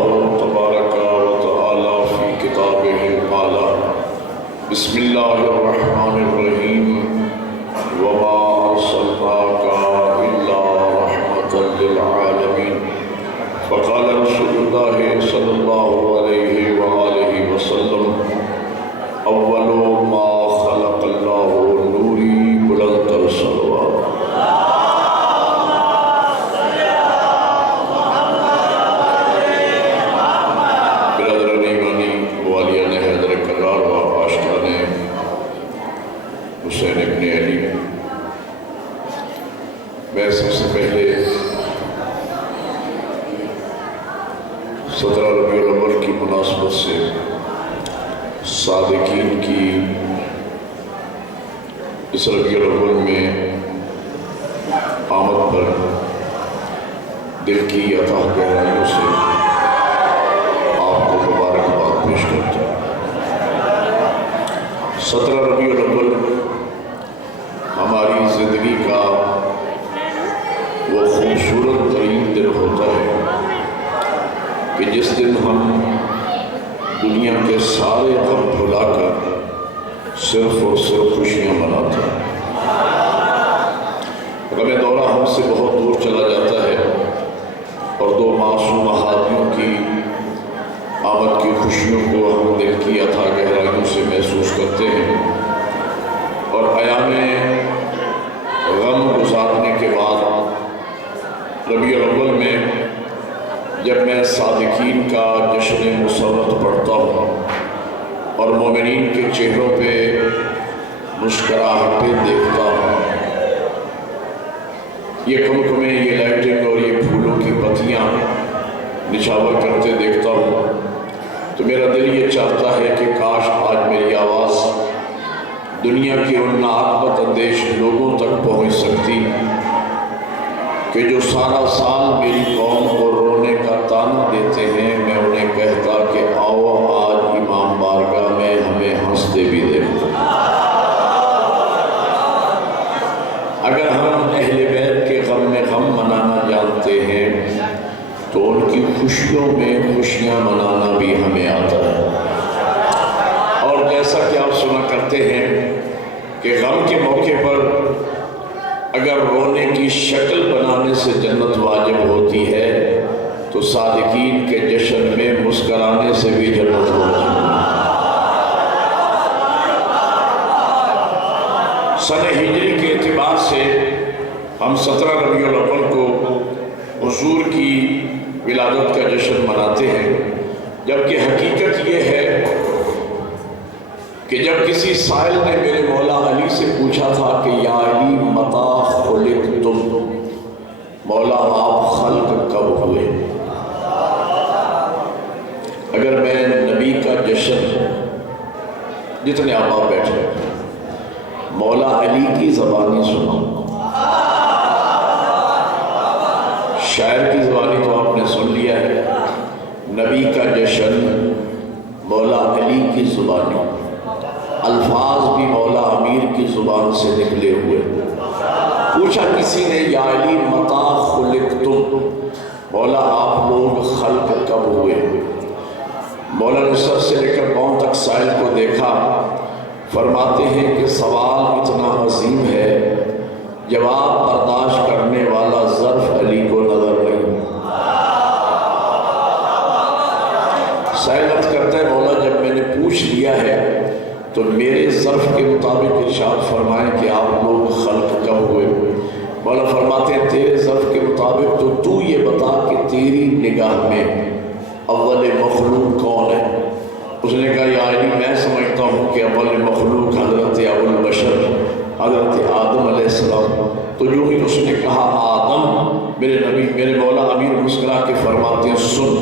الله تبارك وتعالى في كتابه الأعلى بسم الله الرحمن الرحيم وما أرسلناك إلا رحمة للعالمين فقال رسول الله صلى الله عليه وآله وسلم أول ما خلق الله نوري بلند الصلوات حسین ابن علی، میں سب سے پہلے 17 ربیع الاول کی مناسبت سے صادقین کی اس ربیع الاول میں آمد پر دل کی عطا گہرائیوں سے آپ کو مبارکباد پیش کرتا ہوں۔ 17 ربیع الاول ہماری زندگی کا وہ خوبصورت ترین دن ہوتا ہے کہ جس دن ہم دنیا کے سارے غم بھلا کر صرف اور صرف خوشیاں مناتے ہیں۔ غم دورہ ہم سے بہت دور چلا جاتا ہے اور دو معصوم ہادیوں کی آمد کی خوشیوں کو ہم دل کی عطا گہرائیوں سے محسوس کرتے ہیں، اور ایام غم گزارنے کے بعد ربیع الاول میں جب میں صادقین کا جشن مسرت پڑھتا ہوں اور مومنین کے چہروں پہ مسکراہٹیں دیکھتا ہوں، یہ کمکمیں، یہ لائٹنگ اور یہ پھولوں کی پتیاں نچھاور کرتے دیکھتا ہوں، تو میرا دل یہ چاہتا ہے کہ کاش آج میری آواز دنیا کے ان ناعاقبت اندیش لوگوں تک پہنچ سکتی کہ جو سارا سال میری قوم کو رونے کا طعنہ دیتے ہیں، میں انہیں کہتا کہ آؤ آج امام بارگاہ میں ہمیں ہنستے بھی دیکھو۔ اگر ہم اہل بیت کے غم میں غم منانا جانتے ہیں تو ان کی خوشیوں میں خوشیاں منانا بھی ہمیں آتا ہے۔ اور جیسا کہ آپ سنا کرتے ہیں کہ غم کے موقع پر اگر رونے کی شکل بنانے سے جنت واجب ہوتی ہے تو صادقین کے جشن میں مسکرانے سے بھی جنت واجب ہے۔ سن ہجری کے اعتبار سے ہم 17 ربیع الاول کو حضور کی ولادت کا جشن مناتے ہیں، جبکہ حقیقت یہ ہے کہ جب کسی سائل نے میرے مولا علی سے پوچھا تھا کہ یا علی متی خلقتم، مولا آپ خلق کب ہوئے؟ اگر میں نبی کا جشن، جتنے آپ بیٹھے مولا علی کی زبانی سناؤں، شاعر کی زبانی تو آپ نے سن لیا ہے، نبی کا جشن مولا علی کی زبانی، الفاظ بھی مولا امیر کی زبان سے نکلے ہوئے۔ پوچھا کسی نے یا علی متی خلقتم، مولا آپ لوگ خلق کب ہوئے؟ مولا نے سر سے لے کر پاؤں تک سائل کو دیکھا، فرماتے ہیں کہ سوال اتنا عظیم ہے جواب برداشت کرنے والا ظرف علی کو نظر نہیں۔ سائل عرض کرتا ہے مولا جب میں نے پوچھ لیا ہے تو میرے ظرف کے مطابق ارشاد فرمائیں کہ آپ لوگ خلق کب ہوئے؟ مولا فرماتے ہیں تیرے ظرف کے مطابق تو یہ بتا کہ تیری نگاہ میں اول مخلوق کون ہے؟ اس نے کہا یا علی میں سمجھتا ہوں کہ اول مخلوق حضرت ابو البشر حضرت آدم علیہ السلام۔ تو جو ہی اس نے کہا آدم، میرے نبی میرے مولا امیر مسکرا کے فرماتے ہیں سن،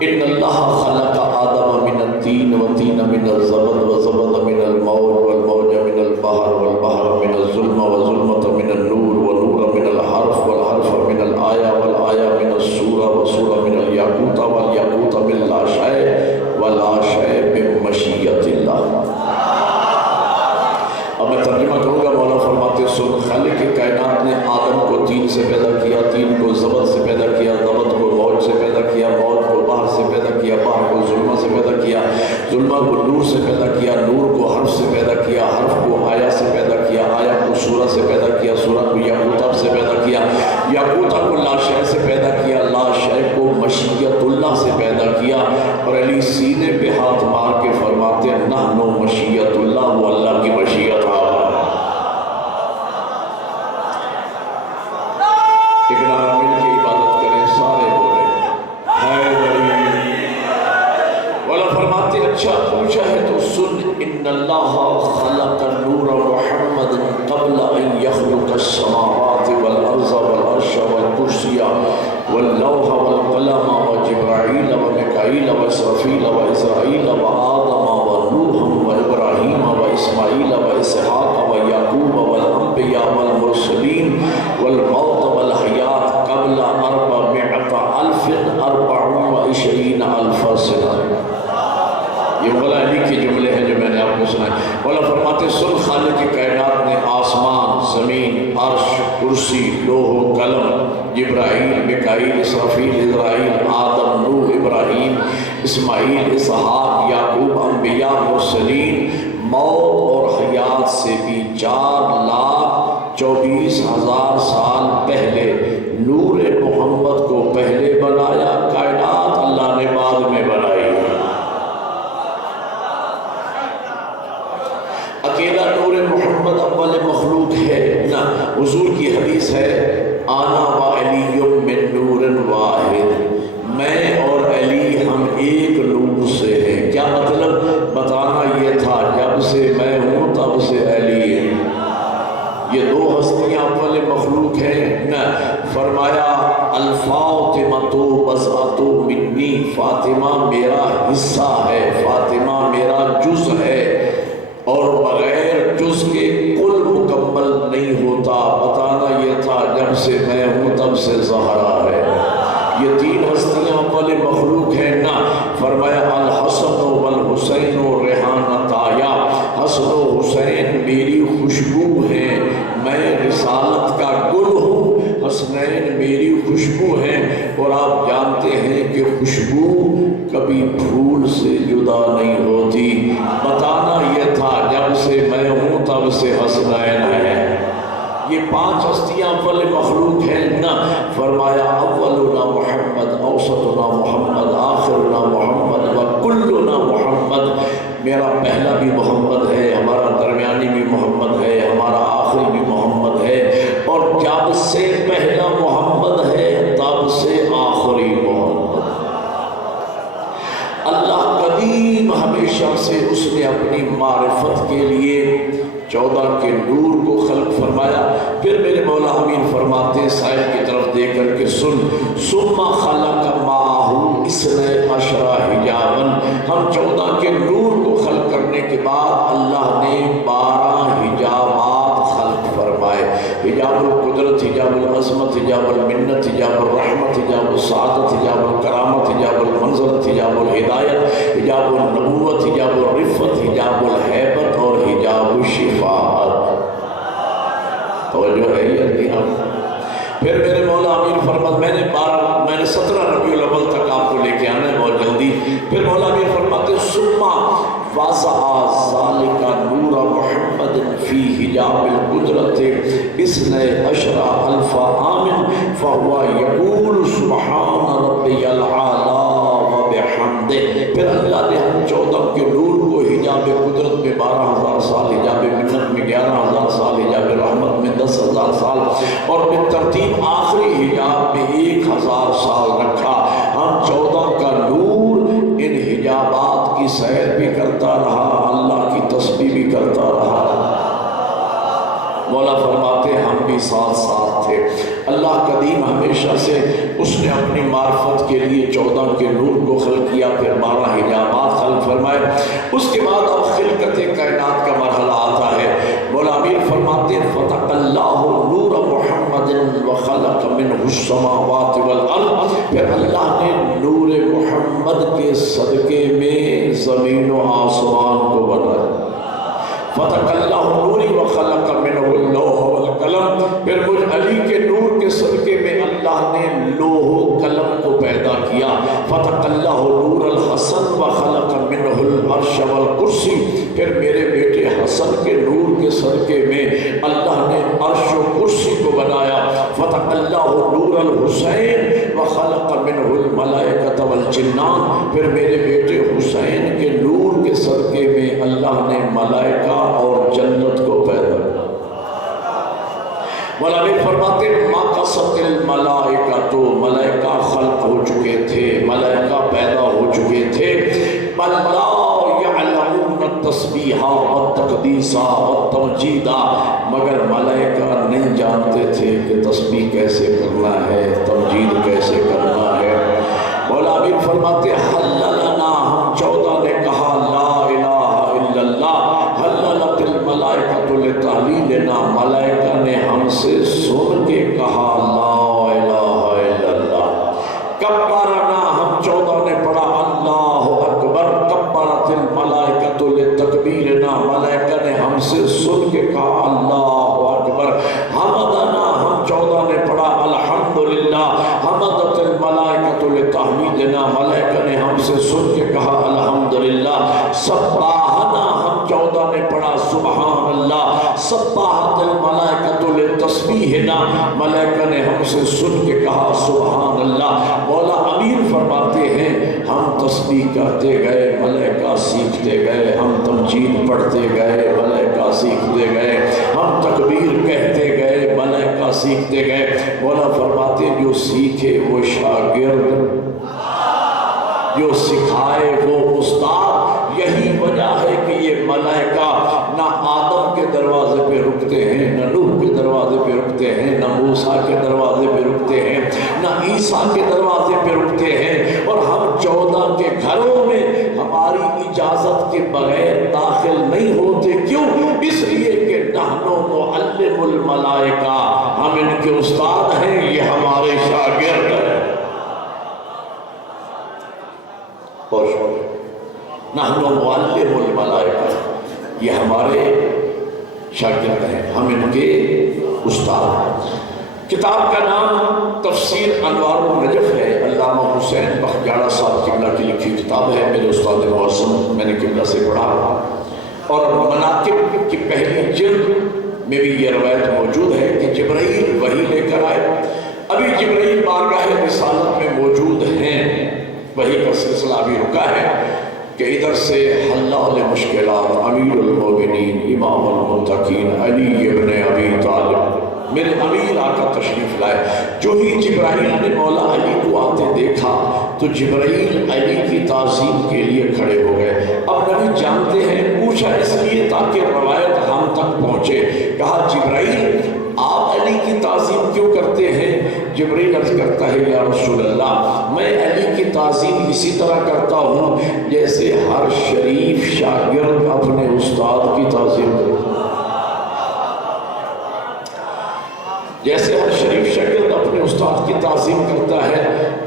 ان اللہ خلق آدم من الطین والطین من الزبد والزبد من الموج والموج من البحر والبحر من الظلم والظلمة من النور والنور من الحرف والحرف من الآية والآية من السورة والسورة من الياقوت والياقوت من لا شيء ولا شيء بمشیۃ اللہ۔ اب میں ترجمہ کروں گا۔ مولا فرماتے سن، خالق کائنات نے آدم کو تین سے پیدا کیا، تین کو زبد سے پیدا کیا، زبد کو موج سے پیدا کیا، موج کو بحر سے پیدا ظلمہ کو نور سے پیدا کیا، نور کو حرف سے پیدا کیا، حرف کو آیا سے پیدا کیا، آیا کو سورہ سے پیدا کیا، سورہ کو یاقوتہ سے پیدا کیا، یاقوتہ کو لا شے سے پیدا کیا، لا شے کو مشیت اللہ سے پیدا کیا۔ اور علی سینے پہ ہاتھ مار کے فرماتے ہیں نحن مشیت اللہ، وہ اللہ کی مشیت ہے۔ ایک نعرہ مل کے عبادت کریں، سارے بولے حیدری۔ والا فرماتے اچھا پوچھا ہے تو سن، ان اللہ خلق نور محمد قبل ان یخلق السماوات والارض والعرش والکرسی واللوح والقلم وجبرائیل ومیکائیل واسرافیل واسرائیل وآدم ونوح وابراہیم واسماعیل واسحاق ویعقوب والانبیاء والمرسلین والموت والحیات قبل 424,000 سنہ۔ یہ مولا علی کے جملے ہیں جو میں نے آپ کو سنائے۔ مولا فرماتے سن، خالق کائنات نے آسمان، زمین، عرش، کرسی، لوح و قلم، جبرائیل، میکائیل، اسرافیل، عزرائیل، آدم، نوح، ابراہیم، اسماعیل، اسحاق، یعقوب، انبیاء، مرسلین، موت اور حیات سے بھی 4,24,000 سال پہلے نور محمد کو پہلے بنایا، کائنات اللہ نے بعد میں بنائی۔ اکیلا نور محمد اول مخلوق ہے نہ، حضور کی حدیث ہے آنا و علی من نور واحد، میں اور علی ہم ایک نور سے ہیں۔ کیا مطلب؟ بتانا یہ تھا جب سے میں ہوں تب سے علی ہے۔ یہ دو ہستیاں اول مخلوق ہیں نہ۔ فرمایا الفاطمۃ بضعۃ منی، فاطمہ میرا حصہ ہے، فاطمہ میرا جز ہے، اور بغیر جز کے کل مکمل نہیں ہوتا۔ بتانا یہ تھا جب سے میں ہوں تب سے زہرا ہے۔ یہ تین ہستیاں اول مخلوق ہیں نہ۔ فرمایا الحسن والحسین ریحانتایا، حسن و حسین میری خوشبو ہیں، میں رسالت کا گل ہوں، حسنین میری خوشبو ہیں۔ اور آپ جانتے ہیں کہ خوشبو کبھی پھول سے جدا نہیں ہوتی۔ بتانا یہ تھا جب سے میں ہوں تب سے حسنین ہے۔ یہ 5 ہستیاں اول مخلوق ہیں نہ۔ فرمایا اولنا محمد، اوسطنا محمد، آخرنا محمد وکلنا محمد، میرا پہلا بھی محمد ہے، ہمارا درمیانی بھی محمد ہے، ہمارا آخری بھی محمد ہے، اور جب سے پہلا محمد ہے تب سے آخری محمد۔ اللہ قدیم ہمیشہ سے اس نے اپنی معرفت کے لیے 14 کے نور کو خلق فرمایا۔ پھر میرے مولا امین فرماتے سائل کی طرف دے کر کے سن، ثم خلق معہ اثنی عشر حجابا، ہم 14 کے نور کو خلق کرنے کے بعد اللہ نے 12 حجابات خلق فرمائے۔ حجاب القدرت، حجاب العظمت، حجاب المنت، حجاب الرحمت، حجاب السعادت، حجاب الکرامت، حجاب المنزلت، حجاب الہدایت، حجاب النبوت، حجاب الرفت، حجاب الہیبت اور حجاب الشفاعت۔ توجہ ہے یہ نہیں؟ پھر میرے مولا امین فرماتے میں نے 17 ربیع الاول تک آپ کو لے کے آنا ہے بہت جلدی۔ پھر مولا امین فرماتے ثم وضع ذلك نور محمد فی حجاب القدرت 12,000 عام فهو يقول سبحان ربی العالی وبحمدہ۔ پھر اللہ نے ہم 14 کے نور کو حجاب قدرت میں 12,000 سال، حجاب منت میں 11,000 سال، حجاب رحمت میں 10,000 سال، اور بالترتیب آخری حجاب میں 1,000 سال رکھا۔ ہم 14 کا نور ان حجابات کی سیر بھی کرتا رہا، اللہ کی تسبیح بھی کرتا رہا۔ مولا فرماتے ہم بھی ساتھ ساتھ تھے۔ اللہ قدیم ہمیشہ سے اس نے اپنی معرفت کے لیے 14 کے نور کو خلق کیا، پھر 12 حجابات خلق فرمائے۔ اس کے بعد اب خلقت کائنات کا مرحلہ آتا ہے۔ مولا امیر فرماتے فتق اللہ نور محمد وخلق منہ السماوات والارض، پھر اللہ نے نور محمد کے صدقے میں زمین و آسمان کو بنایا۔ فتق اللہ نوری وخلق منہ اللوح والقلم، پھر مجھ علی کے نور کے صدقے میں اللہ نے لوح و قلم کو پیدا کیا۔ فتق اللہ نور الحسن وخلق منہ العرش والکرسی، پھر میرے بیٹے حسن کے نور کے صدقے میں اللہ نے عرش و کرسی کو بنایا، فتح اللہ نور الحسین وخلق منہ الملائکۃ والجنان، پھر میرے بیٹے حسین کے نور کے صدقے میں اللہ نے ملائکہ اور جنت کو پیدا کیا۔ مولا امیر فرماتے مَقَصَتِ الْمَلَائِكَةُ، ملائکہ خلق ہو چکے تھے، ملائکہ پیدا ہو چکے تھے، بَلْ لَا يَعْلَمُونَ التَّسْبِيحَ وَالتَّقْدِيسَ وَالتَّمْجِيدَ، مگر ملائکہ نہیں جانتے تھے کہ تسبیح کیسے کرنا ہے، تمجید کیسے کرنا ہے۔ مولا امیر فرماتے حللنا، ہم 14 نے کہا لا الہ الا اللہ، حللت الملائکۃ لتحلیلنا، ملائکہ نے ہم سے سن کے کہا لا الہ الا اللہ۔ کبرنا، ہم 14 نے پڑھا اللہ اکبر، کبرت الملائکۃ لتکبیرنا، ملائکہ نے ہم سے سن کے کہا اللہ اکبر۔ حمدنا، ہم 14 نے پڑھا الحمدللہ، حمدت الملائکۃ لتحمیدنا، ملائکہ نے ہم سے سن کے کہا الحمدللہ۔ سبحانہ، ہم 14 نے پڑھا سبحان اللہ، سبحت الملائکۃ لتسبیحنا، ملائکہ نے ہم سے سن کے کہا سبحان اللہ۔ مولا امیر فرماتے ہیں ہم تسبیح کرتے گئے، ملائکہ سیکھتے گئے، ہم تمجید پڑھتے گئے، ملائکہ سیکھتے گئے، ہم تکبیر کہتے گئے، ملائکہ سیکھتے گئے۔ مولا فرماتے جو سیکھے وہ شاگرد، جو سکھائے وہ استاد۔ یہی وجہ ہے کہ یہ ملائکہ نہ آدم کے دروازے پہ رکتے ہیں، نہ نوح کے دروازے پہ رکتے ہیں، نہ موسیٰ کے دروازے پہ رکتے ہیں، نہ عیسیٰ کے دروازے پہ رکتے ہیں، اور ہم 14 کے گھروں میں ہماری اجازت کے بغیر داخل نہیں ہوتے۔ کیوں؟ اس لیے کہ نحن معلم الملائکہ، ہم ان کے استاد ہیں، یہ ہمارے شاگرد ہیں۔ نحن معلم الملائکہ، یہ ہمارے شاگرد ہیں، ہم ان کے استاد ہیں۔ کتاب کا نام تفسیر انوار النجف ہے، علامہ حسین بختیارہ صاحب قبلہ کی لکھی کتاب ہے، میرے استاد معظم، میں نے قبلہ سے پڑھا، اور مناقب کی پہلی جلد میں بھی یہ روایت موجود ہے کہ جبرائیل وحی لے کر آئے۔ ابھی جبرائیل بارگاہ رسالت میں موجود ہیں، وحی کا سلسلہ ابھی رکا ہے کہ ادھر سے حلال مشکلات امیر المومنین امام المتقین علی ابن ابی طالب، میرے امیر آقا تشریف لائے۔ جو ہی جبرائیل نے مولا علی کو آتے دیکھا تو جبرائیل علی کی تعظیم کے لیے کھڑے ہو گئے۔ اب نبی جانتے ہیں، پوچھا اس لیے تاکہ روایت ہم تک پہنچے، کہا جبرائیل آپ علی کی تعظیم کیوں کرتے ہیں؟ جبرائیل عرض کرتا ہے یا رسول اللہ، میں علی کی تعظیم اسی طرح کرتا ہوں جیسے ہر شریف شاگرد اپنے استاد کی تعظیم کرتا ہے، جیسے ہر شریف شاگرد اپنے استاد کی تعظیم کرتا ہے۔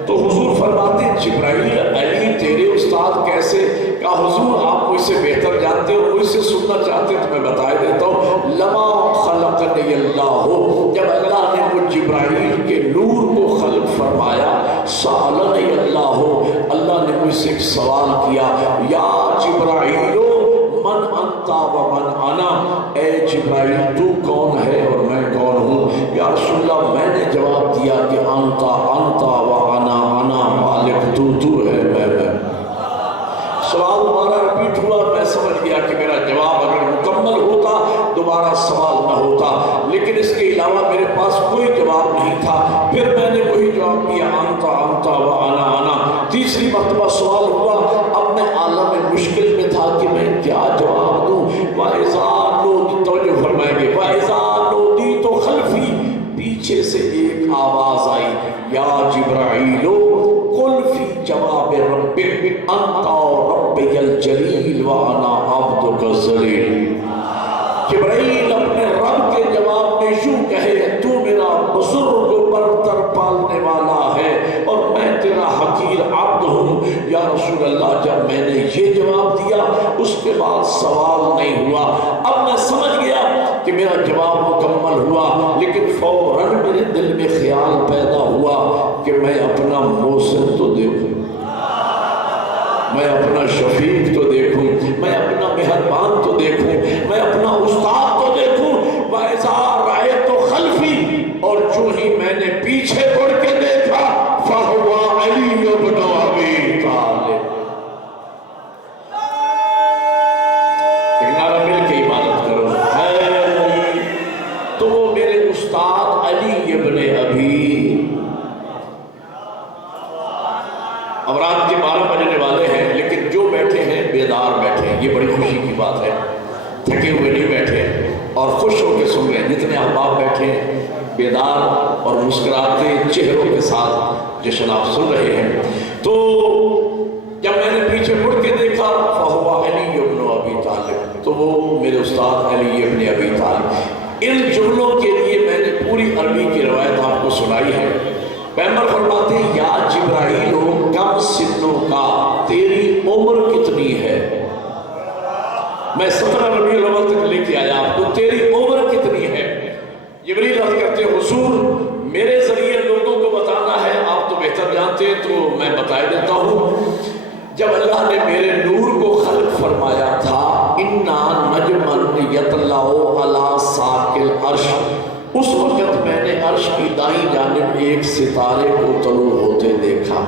تو حضور فرماتے جبرائیل علی تیرے استاد کیسے؟ کہا حضور آپ مجھ سے بہتر جانتے ہو، مجھ سے سننا چاہتے تو میں بتا دیتا ہوں۔ لما خلقنی اللہ، جب اللہ نے وہ جبرائیل کے نور کو خلق فرمایا، سألنی اللہ، اللہ نے مجھ سے ایک سوال کیا، یا جبرائیل من انتا و من انا، اے جبرائیل تو کون ہے اور میں کون ہوں؟ یا رسول اللہ میں نے جواب دیا کہ انتا انتا و انا انا، مالک تو ہے، میں۔ سوال دوبارہ رپیٹ ہوا، میں سمجھ گیا کہ میرا جواب اگر مکمل ہوتا دوبارہ سوال نہ ہوتا، لیکن اس کے علاوہ میرے پاس کوئی جواب نہیں تھا۔ پھر میں نے وہی جواب دیا انتا انتا و انا انا۔ تیسری مرتبہ سوال ہوا، اب میں عالم مشکل میں تھا کہ میں کیا جواب دوں۔ وَإِذَا نُودِيَ، توجہ فرمائیں گے، وَإِذَا نُودِيتُ خَلْفِي، پیچھے سے ایک آواز آئی، یا جبرائیل قل فی جواب ربک انت ربی الجلیل وانا عبدک الذلیل۔ جبرائیل اپنے رب کے جواب میں یوں کہے، تو میرا بزرگ برتر پالنے والا ہے اور میں تیرا حقیر عبد ہوں۔ یا رسول اللہ جب میں نے یہ جواب دیا اس کے بعد سوال نہیں ہوا۔ اب میں سمجھ گیا کہ میرا جواب مکمل ہوا، لیکن فوراً میرے دل میں خیال پیدا ہوا کہ میں اپنا محسن تو دیکھوں، میں اپنا شفیق تو دیکھوں، میں اپنا مہربان تو دیکھوں، میں اپنا استاد تو دیکھوں۔ وَإِذَا رَأَيْتُ خَلْفِي، اور جو ہی میں نے پیچھے مڑ کے دیکھا، فَهُوَ عَلِيُّ بْنُ أَبِي طَالِبٍ۔ ایک نعرہ مل کے عبادت کرو، تو وہ میرے استاد علی ابن ابی۔ اب رات کے 12 بجنے والے ہیں، لیکن جو بیٹھے ہیں بیدار بیٹھے ہیں، یہ بڑی خوشی کی بات ہے۔ تھکے ہوئے نہیں بیٹھے اور خوش ہو کے سن رہے ہیں۔ جتنے احباب بیٹھے ہیں بیدار اور مسکراتے چہروں کے ساتھ جشن آپ سن رہے ہیں۔ تو جب میں نے پیچھے مڑ کے دیکھا، فَهُوَ عَلِيُّ بْنُ أَبِي طَالِبٍ، تو وہ میرے استاد علی ابن ابی طالب۔ ان جملوں کے لیے میں نے پوری عربی کی روایت آپ کو سنائی ہے۔ پیغمبر فرماتے ہیں، یا جبرائیل کم سنوں کا، تیری عمر کتنی ہے؟ میں 17 ربیع الاول تک لے کے آیا آپ کو، تیری عمر کتنی ہے؟ جبرائیل عرض کرتے ہیں، حضور میرے ذریعے لوگوں کو بتانا ہے، آپ تو بہتر جانتے ہیں تو میں بتا دیتا ہوں۔ جب اللہ نے میرے نور کو خلق فرمایا تھا، اِنَّا نَجْمًا يَطْلَعُ عَلَىٰ سَاقِ الْعَرْشِ، اس وقت میں نے عرش کی دائیں جانب ایک ستارے کو طلوع ہوتے دیکھا۔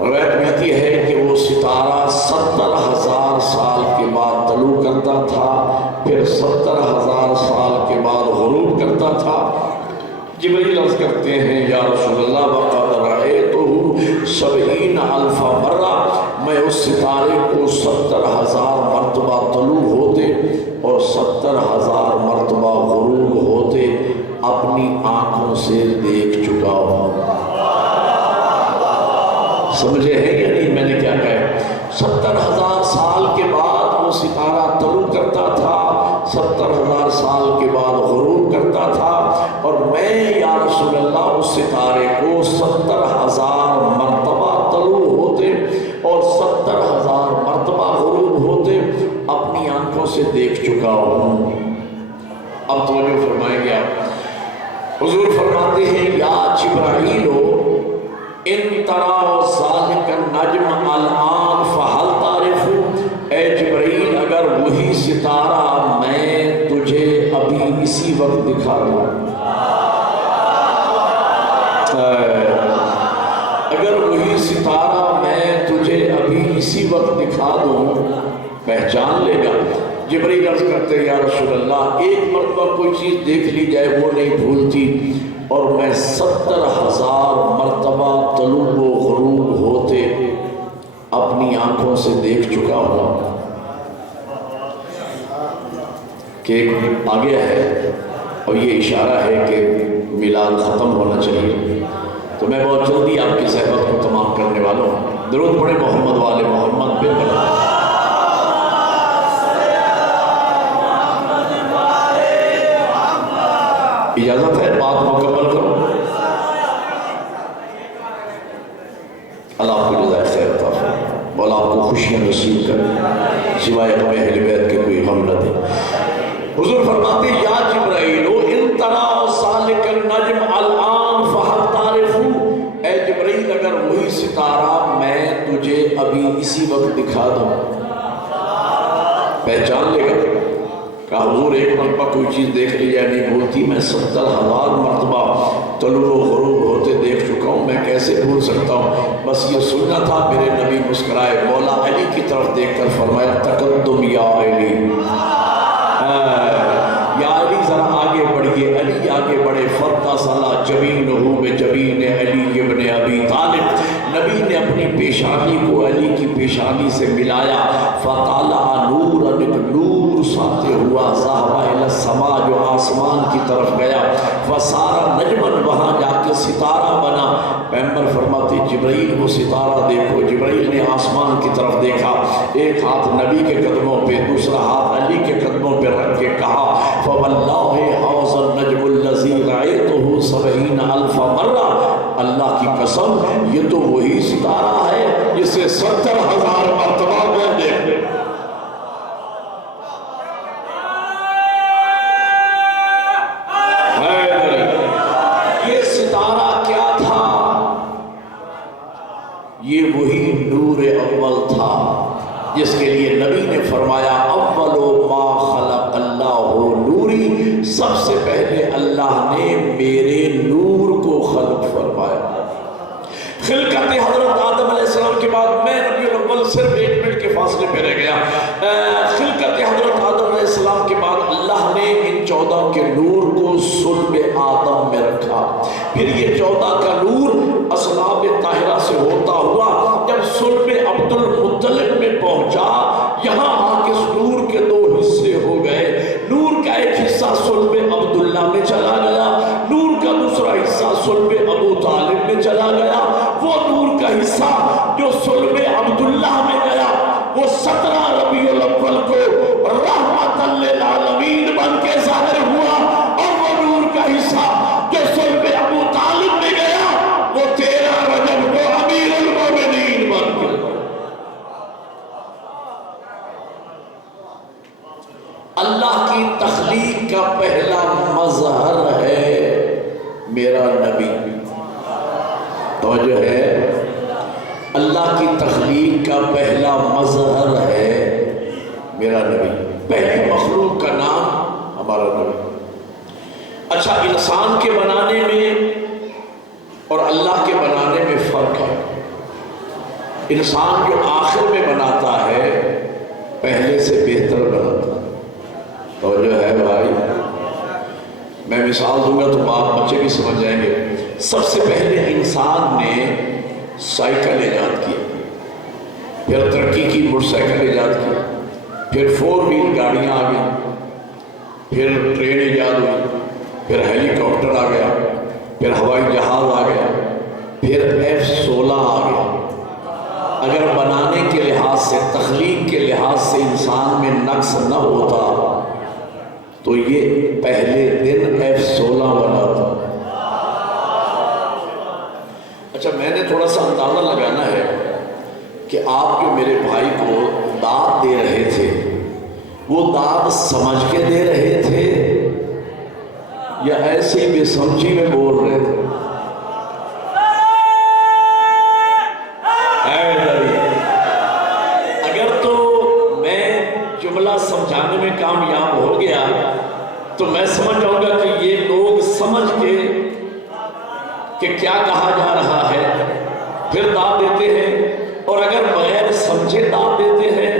روایت میں آتی ہے کہ وہ ستارہ 70,000 سال کے بعد طلوع کرتا تھا، پھر 70,000 سال کے بعد غروب کرتا تھا۔ جبرائیل عرض کرتے ہیں، یا رسول اللہ وقد رأیتہ 70,000 مرہ، میں اس ستارے کو 70,000 مرتبہ طلوع ہوتے اور 70,000 مرتبہ غروب ہوتے اپنی آنکھوں سے دیکھ چکا ہوں۔ سمجھے ہیں یا نہیں میں نے کیا کہا؟ 70,000 سال کے بعد وہ ستارہ طلوع کرتا تھا، 70,000 سال کے بعد غروب کرتا تھا، اور میں یا رسول اللہ اس ستارے کو 70,000 مرتبہ طلوع ہوتے اور 70,000 مرتبہ غروب ہوتے اپنی آنکھوں سے دیکھ چکا ہوں۔ اب توجہ فرمائیں گے آپ، حضور فرماتے ہیں، یا جبرائیل ان ترا ذالک النجم الآن فہل تعرف، اے جبرائیل اگر وہی ستارہ میں تجھے ابھی اسی وقت دکھا دوں، اگر وہی ستارہ میں تجھے ابھی اسی وقت دکھا دوں پہچان لے گا؟ جبرائیل عرض کرتے ہیں، یا رسول اللہ ایک مرتبہ کوئی چیز دیکھ لی جائے وہ نہیں بھولتی، اور میں 70,000 مرتبہ طلوع و غروب ہوتے اپنی آنکھوں سے دیکھ چکا ہوں۔ کہ آگے ہے اور یہ اشارہ ہے کہ میلاد ختم ہونا چاہیے، تو میں بہت جلدی آپ کی زحمت کو تمام کرنے والا ہوں۔ درود پڑھے محمد والے محمد بن محمد۔ اجازت ہے بات مکمل کرو؟ اللہ آپ کو جزائے خیر عطا فرمائے، مولا آپ کو خوشیاں نصیب کرے، سوائے ہمیں اہل بیت کے کوئی غم نہ دے۔ حضور فرماتے ہیں، یا جبرائیل ان ترا ذالک النجم الآن فہل تعرف، اے جبرائیل اگر وہی ستارہ میں تجھے ابھی اسی وقت دکھا دوں پہچان لے گا؟ کہا حضور ایک مرتبہ کوئی چیز دیکھ لی جائے نہیں بھولتی، میں 70,000 مرتبہ طلوع و غروب ہوتے دیکھ چکا ہوں، میں کیسے بھول سکتا ہوں؟ بس یہ سننا تھا۔ میرے نبی مسکرائے، مولا علی کی طرف دیکھ کر فرمایا، تقدم یا علی، یا علی ذرا آگے بڑھئے، علی آگے بڑھے۔ فَاَتَّصَلَ جَبِينُهُ بِجَبِينِ عَلِيِّ بْنِ أَبِي طَالِبٍ، نبی نے اپنی پیشانی کو علی کی پیشانی سے ملایا۔ فَطَلَعَ نُورًا، ایک نور ساتے ہوا، ذَهَبَ إِلَى السَّمَاءِ، جو آسمان کی طرف گیا۔ فَصَارَ نَجْمًا، وہاں جا کے ستارہ بنا۔ پیغمبر فرماتے جبرائیل وہ ستارہ دیکھو۔ جبرائیل نے آسمان کی طرف دیکھا، ایک ہاتھ نبی کے قدموں پہ، دوسرا ہاتھ علی کے قدموں پہ رکھ کے کہا، فَوَاللَّهِ هَذَا النَّجْمُ الَّذِي رَأَيْتُهُ 70,000 مرہ، اللہ کی قسم یہ تو وہی ستارہ ہے جسے 70,000 مرتبہ میں دیکھ۔ یہ ستارہ کیا تھا؟ یہ وہی ہی نور اول تھا جس کے لیے نبی نے فرمایا اول ما خلق اللہ نوری، سب سے پہلے اللہ نے میرے نور کو خلق فرمایا۔ خلقت حضرت آدم علیہ السلام کے بعد میں نبی الاول صرف 1 منٹ کے فاصلے پہ رہ گیا۔ خلقت حضرت آدم علیہ السلام کے بعد اللہ نے ان 14 کے نور کو صلب آدم میں رکھا۔ پھر یہ 14 کا نور اصلاب طاہرہ سے ہوتا ہوا جب صلب عبد المطلب میں پہنچا، یہاں آ کے اس نور کے 2 حصے ہو گئے۔ نور کا ایک حصہ صلب عبداللہ میں چلا گیا، نور کا دوسرا حصہ صلب ابو طالب میں چلا گیا۔ وہ نور کا حصہ جو صلب عبداللہ میں گیا وہ 17 ربیع الاول کو رحمت للعالمین بن کے ظاہر ہوا، اور وہ نور کا حصہ جو صلب ابو طالب میں گیا وہ 13 رجب کو امیر المومنین بن کے۔ اللہ کی تخلیق کا پہلا مظہر ہے میرا نبی۔ توجہ ہے، اللہ کی تخلیق کا پہلا مظہر ہے میرا نبی، پہلی مخلوق کا نام ہمارا نبی۔ اچھا، انسان کے بنانے میں اور اللہ کے بنانے میں فرق ہے۔ انسان جو آخر میں بناتا ہے پہلے سے بہتر بناتا ہے۔ توجہ ہے بھائی، میں مثال دوں گا تو آپ بچے بھی سمجھ جائیں گے۔ سب سے پہلے انسان نے سائیکل ایجاد کیا، پھر ترقی کی موٹر سائیکل ایجاد کی، پھر 4 وہیل گاڑیاں آ گئیں، پھر ٹرین ایجاد ہوئی، پھر ہیلی کاپٹر آ گیا، پھر ہوائی جہاز آ گیا، پھر F-16 آ گیا۔ اگر بنانے کے لحاظ سے، تخلیق کے لحاظ سے انسان میں نقص نہ ہوتا تو یہ پہلے دن F-16 بنا تھا۔ اچھا، میں نے تھوڑا سا اندازہ لگانا ہے کہ آپ جو میرے بھائی کو داد دے رہے تھے وہ داد سمجھ کے دے رہے تھے یا ایسے بے سمجھی میں بول رہے تھے؟ اگر تو میں جملہ سمجھانے میں کامیاب ہو گیا تو میں سمجھ جاؤں گا کہ یہ لوگ سمجھ کے کہ کیا کہا جا رہا ہے پھر داد دیتے ہیں، اور اگر بغیر سمجھے داد دیتے ہیں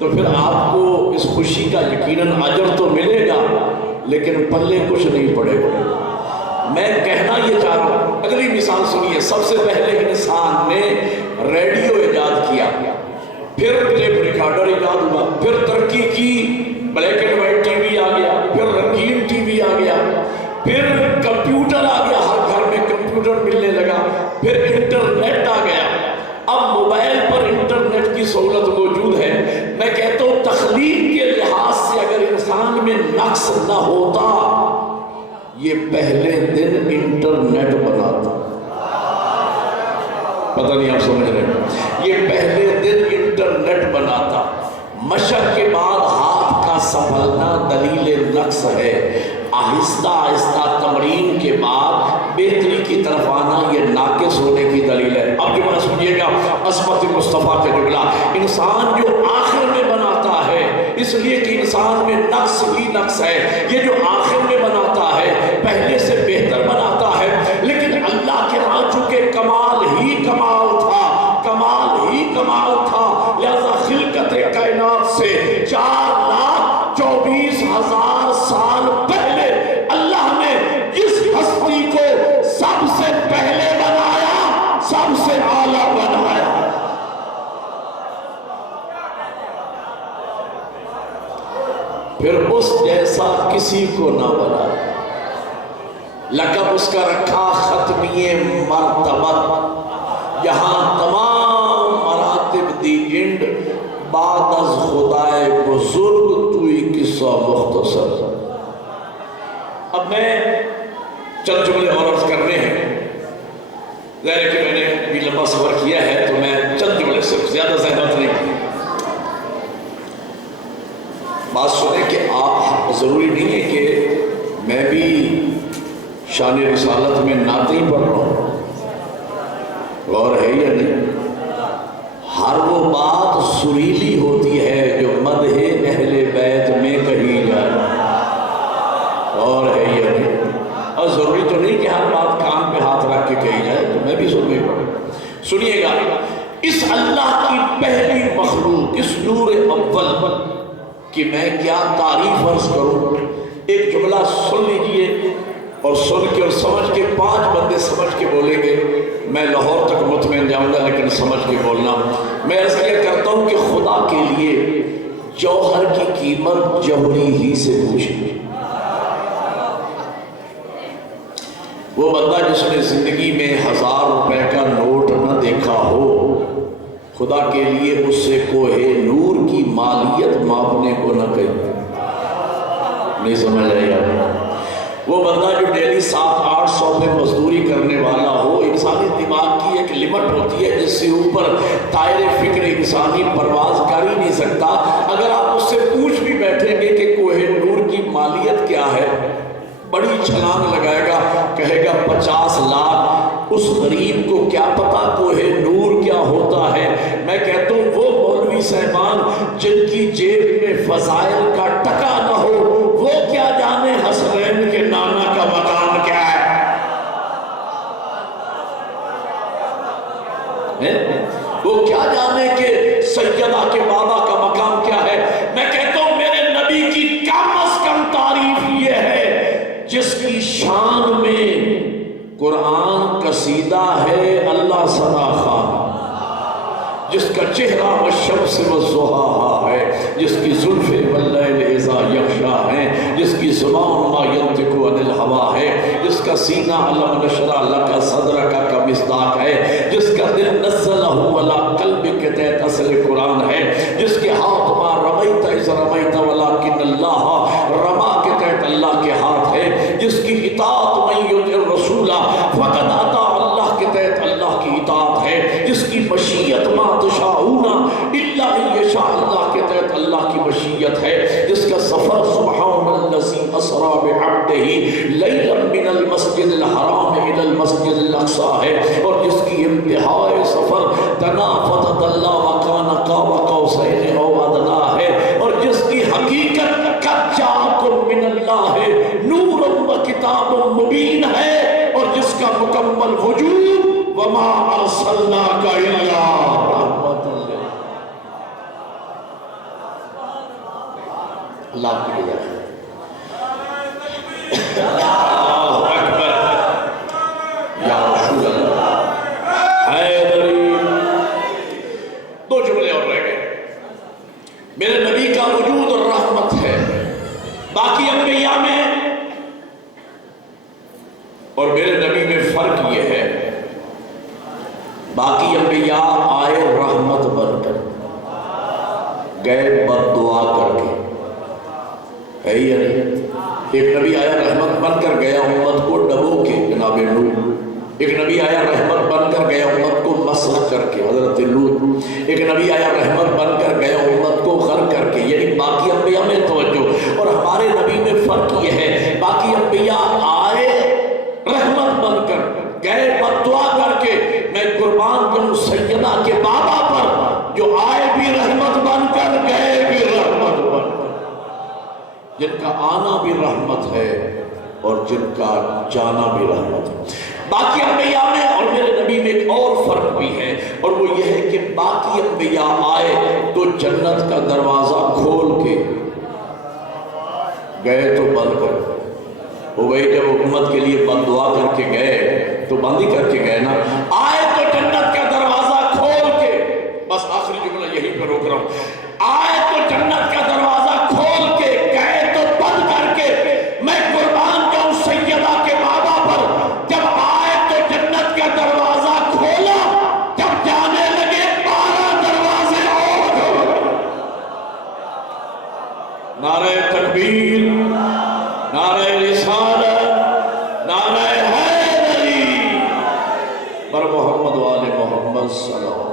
تو پھر آپ کو اس خوشی کا یقیناً اجر تو ملے گا لیکن پلے کچھ نہیں پڑے گا۔ میں کہنا یہ چاہ رہا ہوں، اگلی مثال سنیے۔ سب سے پہلے انسان نے ریڈیو ایجاد کیا، پھر ٹیپ ریکارڈر ایجاد ہوا، پھر ترقی کی، black and white T V آ گیا، پھر رنگین ٹی وی آ گیا، پھر کمپیوٹر آ گیا، ہر گھر میں کمپیوٹر ملنے لگا، پھر انٹرنیٹ آ گیا۔ اب موبائل پر انٹرنیٹ کی سہولت موجود ہے۔ میں کہتا ہوں تخلیق کے لحاظ سے اگر انسان میں نقص نہ ہوتا یہ پہلے دن انٹرنیٹ بناتا۔ پتہ نہیں آپ سمجھ رہے ہیں؟ یہ پہلے دن انٹرنیٹ بناتا۔ مشق کے بعد ہاتھ کا سنبھلنا دلیل نقص ہے، آہستہ آہستہ تمرین کے بعد بہتری کی طرف آنا یہ ناقص ہونے کی دلیل ہے۔ اب جو سنیے گا عصمت مصطفیٰ کا جملہ، انسان جو آخر میں بناتا ہے اس لیے کہ انسان میں نقص ہی نقص ہے، یہ جو آخر میں بناتا ہے پہلے سے بہتر بناتا ہے، لیکن اللہ کے ہاں چونکہ کمال ہی کمال تھا، کمال ہی کمال تھا، لہذا خلقت کائنات سے 4,24,000 سال پہلے اللہ نے اس ہستی کو سب سے پہلے بنایا، سب سے اعلیٰ بنایا۔ پھر اس جیسا کسی کو نہ بنا، لقب اس کا رکھا ختمی مرتبت، یہاں تمام مراتب دی انڈ، بعد از خدائے بزرگ توئی قصہ مختصر۔ اب میں چند جملے اور عرض کرنے ہیں، ظاہر ہے کہ میں نے بھی لمبا سفر کیا ہے تو میں چند جملے صرف، زیادہ زحمت نہیں کی۔ بات سنیں کہ آپ ضروری نہیں ہے کہ میں بھی شان رسالت میں نعتیں ہی پڑھ رہا ہوں، غور ہے یا نہیں؟ ہر وہ بات سریلی ہوتی ہے جو مدح اہل بیت میں کہی جائے. اور ہے یہ نہیں، اور ضروری تو نہیں کہ ہر بات کان پہ ہاتھ رکھ کے کہی جائے، تو میں بھی سننے پڑوں. سنیے گا، اس اللہ کی پہلی مخلوق، اس نور اول کہ میں کیا تعریف عرض کروں. ایک جملہ سن لیجئے اور سن کے اور سمجھ کے، 5 بندے سمجھ کے بولیں گے. میں لاہور تک مطمئن جاؤں گا لیکن سمجھ کے بولنا. میں اس لیے کرتا ہوں کہ خدا کے لیے جوہر کی قیمت جوہری ہی سے پوچھیں. وہ بندہ جس نے زندگی میں 1000 روپے کا نوٹ نہ دیکھا ہو، خدا کے لیے اس سے کوہ نور کی مالیت ماپنے کو نہ کہیں. نہیں سمجھ آئی آپ؟ وہ بندہ جو ڈیلی 700-800 پہ مزدوری کرنے والا ہو، انسانی دماغ کی ایک لمٹ ہوتی ہے جس سے اوپر طائر فکر انسانی پرواز کر ہی نہیں سکتا. اگر آپ اس سے پوچھ بھی بیٹھیں گے کہ کوہ نور کی مالیت کیا ہے، بڑی چھلانگ لگائے گا، کہے گا 50 لاکھ. اس غریب کو کیا پتا کوہ نور کیا ہوتا ہے. میں کہتا ہوں وہ مولوی صاحبان جن کی جیب میں فضائل کا ٹکا نہ ہو، وہ کیا جانے حسنین کے نانا کا مقام کیا ہے. وہ کیا جانے کہ سیدہ کے بابا کا مقام کیا ہے. میں کہتا ہوں میرے نبی کی کم از کم تعریف یہ ہے جس کی شان میں قرآن قصیدہ ہے اللہ ثنا خان، جس کا چہرہ والشمس والضحیٰ ہے، جس کی زلفیں واللیل اذا یغشا ہیں، جس کی زبان ما ینطق عن الہوا ہے، جس کا سینہ علم نشرح لک صدرک کا مصداق ہے، جس کا دل نزلہ علی قلبک کے تحت اصل قرآن ہے، جس کے ہاتھ ما رمیت اذ رمیت ولکن اللہ رما کے تحت اللہ کے ہاتھ ہے، جس کی اطاعت من یطع الرسول فقد اطاع اللہ کے تحت اللہ کی اطاعت ہے، جس کی مشیت ما تشاءون الا ان یشاء اللہ کے تحت اللہ کی مشیت ہے، جس کا سفر سبحان الذی اسری بعبدہ لیلا من المسجد الحرام الى المسجد الاقصی ہے، اور جس کی انتہائی سفر دنا فتدلی وکان قاب قوسین او ادنی ہے، اور جس کی حقیقت قد جاءکم من اللہ نور و کتاب مبین ہے، اور جس کا مکمل وجود وما ارسلناک الا رحمت للعالمین. اللہ کی بجائے اللہ اکبر یا رسول اللہ حیدری. 2 جملے اور رہ گئے. میرے نبی کا وجود اور رحمت ہے. باقی انبیاء میں اور میرے نبی میں فرق یہ ہے، باقی انبیاء آئے رحمت بن کر، گئے بد دعا کر کے. ہے یا نہیں؟ ایک نبی آیا رحمت بن کر گیا امت کو ڈبو کے، جناب نوح. ایک نبی آیا رحمت بن کر گیا امت کو مسخ کر کے، حضرت لوط. ایک نبی آیا رحمت بن کر گیا امت کو غرق کر کے. یعنی باقی انبیاء میں توجہ، اور ہمارے نبی میں فرق یہ ہے، باقی انبیاء آئے رحمت بن کر، گئے بد دعا کر کے. میں قربان جاؤں سیدہ کے بابا پر جو آئے بھی رحمت بن کر، گئے بھی رحمت بن کر، جن کا آنا بھی رحمت ہے اور جن کا جانا بھی رحمت ہے. باقی انبیاء میں اور میرے نبی میں ایک اور فرق بھی ہے، اور وہ یہ ہے کہ باقی انبیاء آئے تو جنت کا دروازہ کھول کے گئے تو بند کر. وہ بھائی جب حکومت کے لیے بد دعا کر کے گئے تو بند ہی کر کے گئے نا. آئے تو جنت کا دروازہ کھول کے، بس آخری جملہ یہیں پہ روک رہا ہوں. آئے تو جنت کا دروازہ کھول کے، گئے تو بند کر کے. میں قربان جاؤں سیدہ کے بابا پر، جب آئے تو جنت کا دروازہ کھولا، جب جانے لگے 12 دروازے اور. نعرہ تکبیر، نعرہ رسالت، نعرہ حیدری بر محمد وآل محمد صلی اللہ علیہ وسلم.